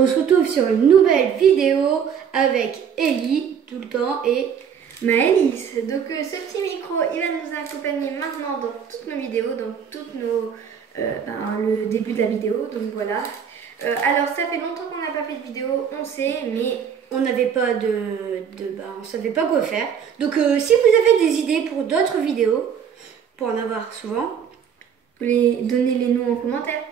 on se retrouve sur une nouvelle vidéo avec Ellie tout le temps et Maëlys. Donc ce petit micro, il va nous accompagner maintenant dans toutes nos vidéos, dans toutes nos le début de la vidéo. Donc voilà. Alors ça fait longtemps qu'on n'a pas fait de vidéo, on sait, mais on n'avait pas on savait pas quoi faire. Donc si vous avez des idées pour d'autres vidéos, pour en avoir souvent, donnez les noms en commentaire.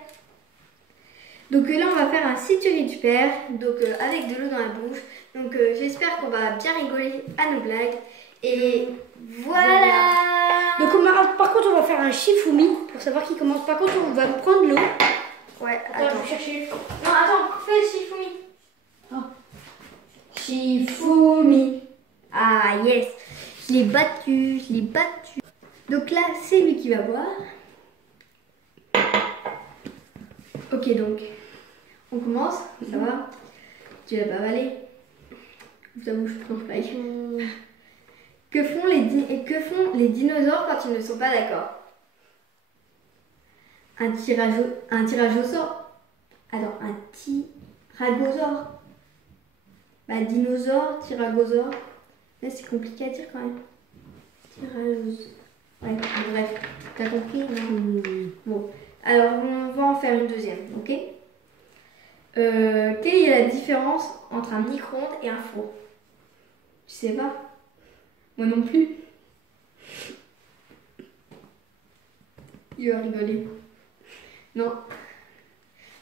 Donc là on va faire un si tu ris tu perds, donc avec de l'eau dans la bouche. Donc j'espère qu'on va bien rigoler à nos blagues. Et voilà. Donc par contre on va faire un Shifumi pour savoir qui commence. Par contre on va prendre l'eau. Ouais, attends, chercher. Non, attends, fais le Shifumi. Oh. Shifumi. Ah yes. Je l'ai battu, je l'ai battu. Donc là c'est lui qui va boire. Ok, donc on commence, ça va? Tu vas pas avaler? Ta bouche prend flaille. Que font les dinosaures quand ils ne sont pas d'accord? Un tirage au sort. Attends, un tyrannosaure. Bah dinosaure, tyrannosaure. Là c'est compliqué à dire quand même. Tyrannosaure. Ouais, bref, t'as compris, non? Bon, alors on va en faire une deuxième, ok? Quelle est la différence entre un micro-ondes et un four? Tu sais pas? Moi non plus. Il va rigoler. Non.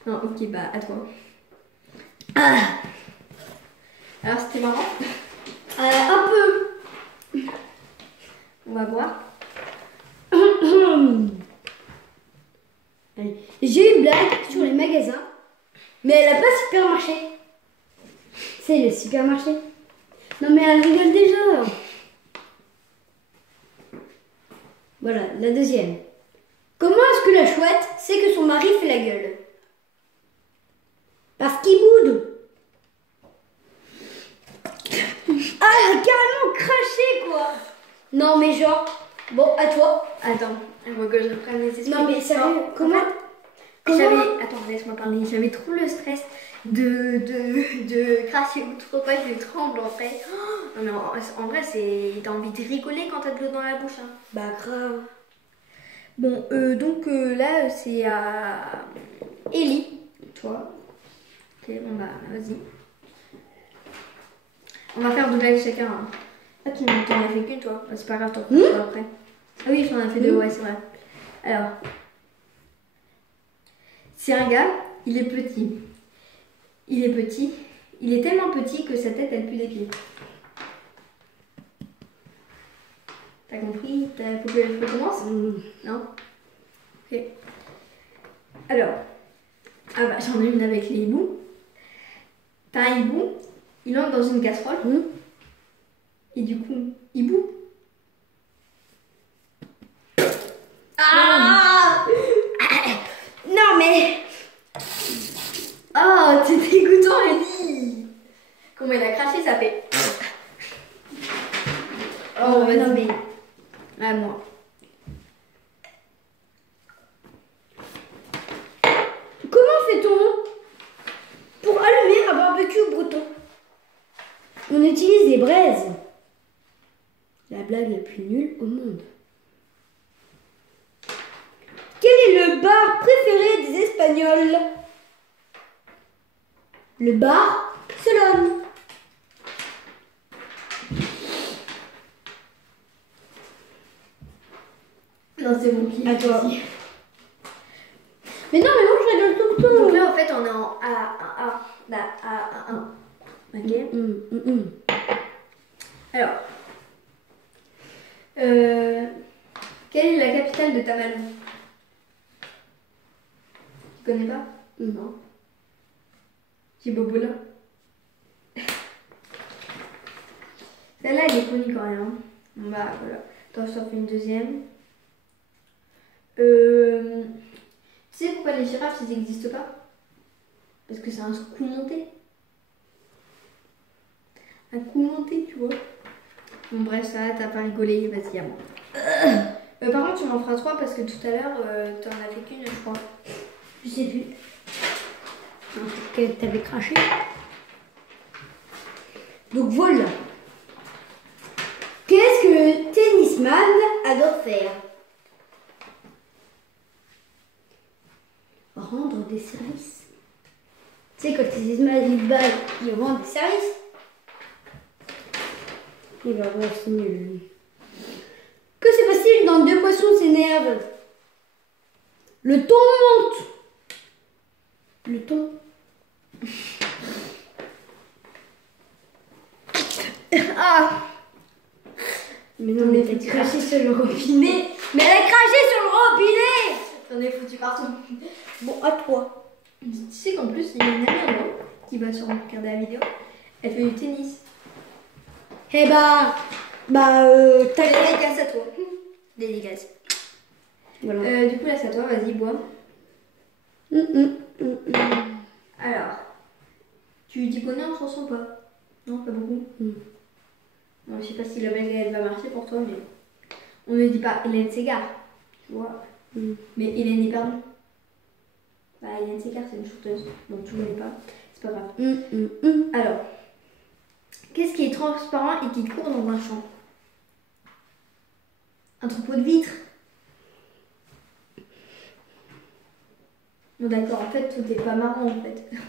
Non, ok, bah à toi. Ah. Alors c'était marrant. Un peu. On va voir. J'ai une blague sur les magasins. Mais elle n'a pas supermarché. C'est le supermarché. Non mais elle rigole déjà. Voilà, la deuxième. Comment est-ce que la chouette sait que son mari fait la gueule? Parce qu'il boude. Ah, elle a carrément craché quoi. Non mais genre. Bon, à toi. Attends, il faut que je reprenne les esprits. Non mais sérieux, comment? Attends, laisse-moi parler. J'avais trop le stress de cracher ou trop pas, je tremble en fait. Oh, non, en vrai, t'as envie de rigoler quand t'as de l'eau dans la bouche. Hein. Bah grave. Bon, donc là, c'est à Ellie. Toi. Ok, bon bah, vas-y. On va faire deux blagues chacun. Hein. Ah, tu n'en as fait qu'une, toi. Bah, c'est pas grave, toi. Après. Ah oui, j'en ai fait deux, ouais, c'est vrai. Alors. C'est un gars, il est petit. Il est petit. Il est tellement petit que sa tête, elle pue des pieds. T'as compris? Faut que je commence? Non? Ok. Alors. Ah bah j'en ai une avec les hiboux. T'as un hibou, il entre dans une casserole. Et du coup, hibou. Ah! Non mais... Oh, t'es dégoûtant, Ellie. Comment il a craché, ça fait... Oh, non mais... À moi. Comment fait-on pour allumer un barbecue breton? On utilise des braises. La blague la plus nulle au monde. Quel est le bar préféré des Espagnols? Le bar Barcelone. Non, c'est bon, qui? À toi. Mais non, mais moi je rigole tout le temps. Donc là, en fait, on est en A1. Ok. Alors. Quelle est la capitale de Tamalou? Tu connais pas? Non. Djibobola. Celle-là, elle est connue quand même. Hein. Bah voilà. Attends, je t'en fais une deuxième. Tu sais pourquoi les girafes, ils n'existent pas? Parce que c'est un coup monté. Un coup monté, tu vois. Bon bref, ça, t'as pas rigolé, vas-y à moi. Par contre, tu m'en feras 3 parce que tout à l'heure, t'en as fait qu'une, je crois. Je sais plus. Que t'avais craché. Donc voilà. Qu'est-ce que le tennisman adore faire? Rendre des services. Tu sais, quand les tennisman ils balle, ils rendent des services. Et ben voilà, c'est nul. Que se passe-t-il quand deux poissons s'énervent? Le ton monte. Le ton. Ah! Mais non, mais t'as craché sur le robinet. Mais elle a craché sur le robinet. T'en es foutu partout. Bon, à toi. Tu sais qu'en plus, il y a une amie à moi qui va sûrement regarder la vidéo. Elle fait du tennis. Eh bah, t'as Dédicace à toi. Dédicace. Voilà. Du coup, là, c'est à toi. Vas-y, bois. Alors, tu t'y connais en chanson ou pas? Non, pas beaucoup. Bon, je sais pas si la blague elle va marcher pour toi, mais on ne dit pas Hélène Ségard, tu vois. Mais Hélène est pardon. Bah, Hélène Ségard, c'est une chanteuse, donc tu ne connais pas, c'est pas grave. Alors, qu'est-ce qui est transparent et qui court dans un champ? Un troupeau de vitres. Bon, d'accord, en fait, tout est pas marrant en fait. Mais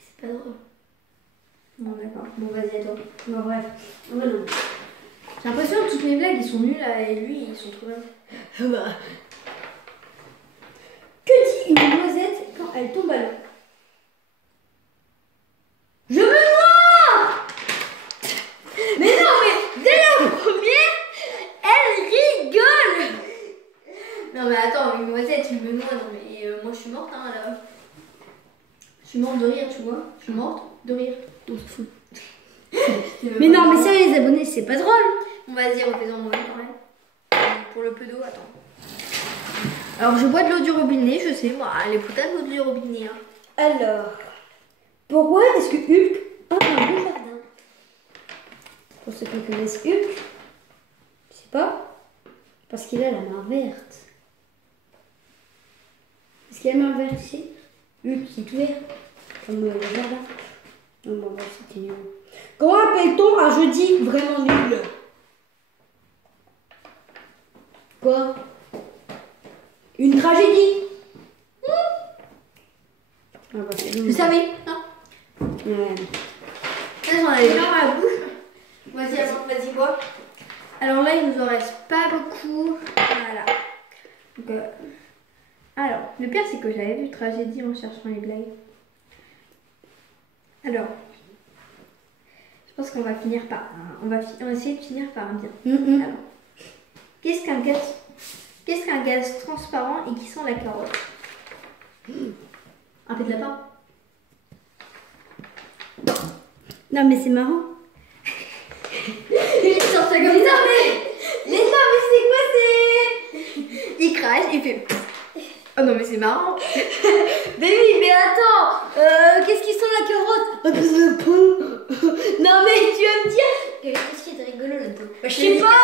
c'est pas drôle. Bon, d'accord. Bon, vas-y, à toi. Bon, bref. Voilà. J'ai l'impression que toutes mes blagues, ils sont nuls là, et lui, ils sont trop bien. Bah. Que dit une noisette quand elle tombe à l'eau? Je me noie! Mais non, mais dès la première, elle rigole! Non, mais attends, une noisette, il me noie. Non, mais moi, je suis morte, hein, là. Je suis morte de rire, tu vois. Je suis morte de rire. On se fout. Mais non, mais sérieux, les abonnés, c'est pas drôle. Bon, vas-y, refaisons moi quand même. Pour le peu d'eau, attends. Alors, je bois de l'eau du robinet, je sais, moi, elle est potable, l'eau du robinet. Hein. Alors, pourquoi est-ce que Hulk a un beau jardin? Pour ceux qui connaissent Hulk, je sais pas, parce qu'il a la main verte. Est-ce qu'il a la main verte ici? Hulk, c'est tout vert, comme le jardin. Non, bon, c'était nul. Comment appelle-t-on un jeudi vraiment nul? Quoi? Une tragédie? Ah bah c'est Je savais, non? Ouais. Là, j'en avais plein dans la bouche. Vas-y, attends, vas-y, bois. Alors là, il nous en reste pas beaucoup. Voilà. Donc, alors, le pire, c'est que j'avais vu tragédie en cherchant les blagues. Alors, je pense qu'on va finir par un. On va essayer de finir par un bien. Alors, qu'est-ce qu'un gaz transparent et qui sent la carotte? Un peu de lapin. Non mais c'est marrant. Il sort ça comme ça, mais non, mais c'est quoi, c'est... Il crache, il fait... Oh non, mais c'est marrant. Mais oui, mais attends, qu'est-ce qui sent la carotte? Non mais tu vas me dire qu'est-ce qui est rigolo là-dedans? Je sais pas.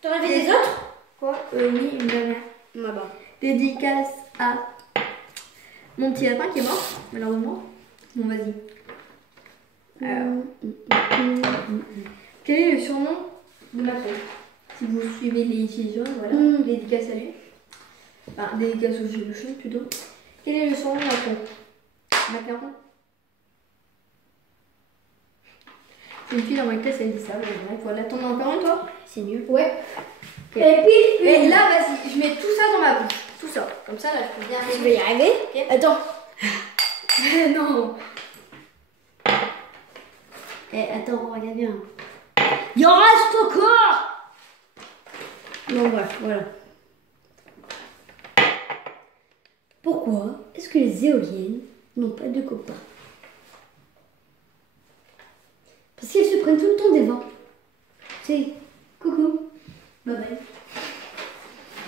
T'en avais des autres? Quoi? Oui, une dernière. Bah. Dédicace à mon petit lapin qui est mort, malheureusement. Bon, vas-y. Alors, quel est le surnom de Macron? Si vous suivez les gilets jaunes, voilà, dédicace à lui. Enfin, dédicace aux gilets jaunes plutôt. Quel est le surnom de Macron? Macaron? C'est une fille dans ma classe, elle dit ça. Bref, voilà, t'en as encore une toi? C'est nul. Ouais. Okay. Et puis, et là, vas-y, je mets tout ça dans ma bouche. Tout ça. Comme ça, là, je peux bien tu vas y arriver? Okay. Attends. Non. Attends, regarde bien. Il en reste encore! Bon, bref, voilà. Pourquoi est-ce que les éoliennes n'ont pas de copains? Parce qu'elles se prennent tout le temps des vents. C'est coucou, bye bye.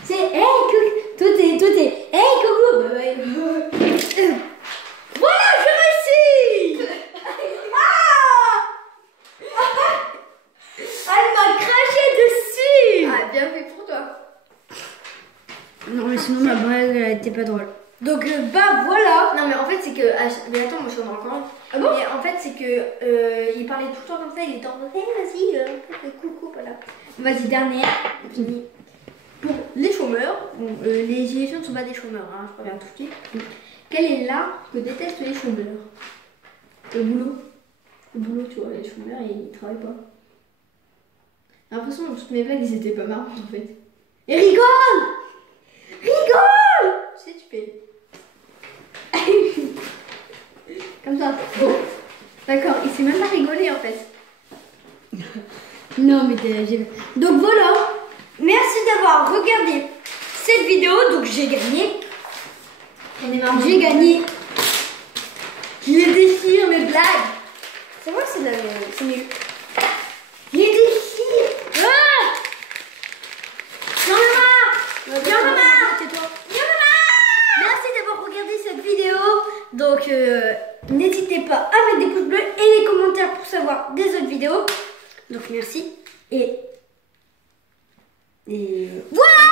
C'est hey coucou, tout est hey coucou, bye bye. Voilà, je réussis! Elle m'a craché dessus! Ah, bien fait pour toi. ma blague, elle était pas drôle. Donc, bah voilà. Non, mais en fait, c'est que. Mais attends, moi je suis encore. Ah bon? Mais en fait, c'est que. Il parlait tout le temps comme ça, il était en mode, vas-y, coucou, voilà. Vas-y, dernière, fini. Pour les chômeurs, bon, les gilets jaunes ne sont pas des chômeurs, hein, je préviens tout de suite. Quel est l'art que détestent les chômeurs? Le boulot. Le boulot, tu vois, les chômeurs, ils travaillent pas. J'ai l'impression que toutes mes blagues, ils étaient pas marrants en fait. Et rigole! Rigole! Tu sais, tu fais. Comme ça. Bon. D'accord, il sait même pas rigoler en fait. Non, mais donc voilà. Merci d'avoir regardé cette vidéo. Donc j'ai gagné. On est marrant. J'ai gagné. Je les déchire mes blagues. C'est vrai que c'est nul. Je les déchire. Ah! J'en ai marre. J'en ai marre. C'est toi. J'en ai marre. Merci d'avoir regardé cette vidéo. Donc n'hésitez pas à mettre des pouces bleus et les commentaires pour savoir des autres vidéos. Donc merci. Et voilà.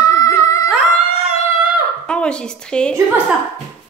Enregistré. Je passe ça.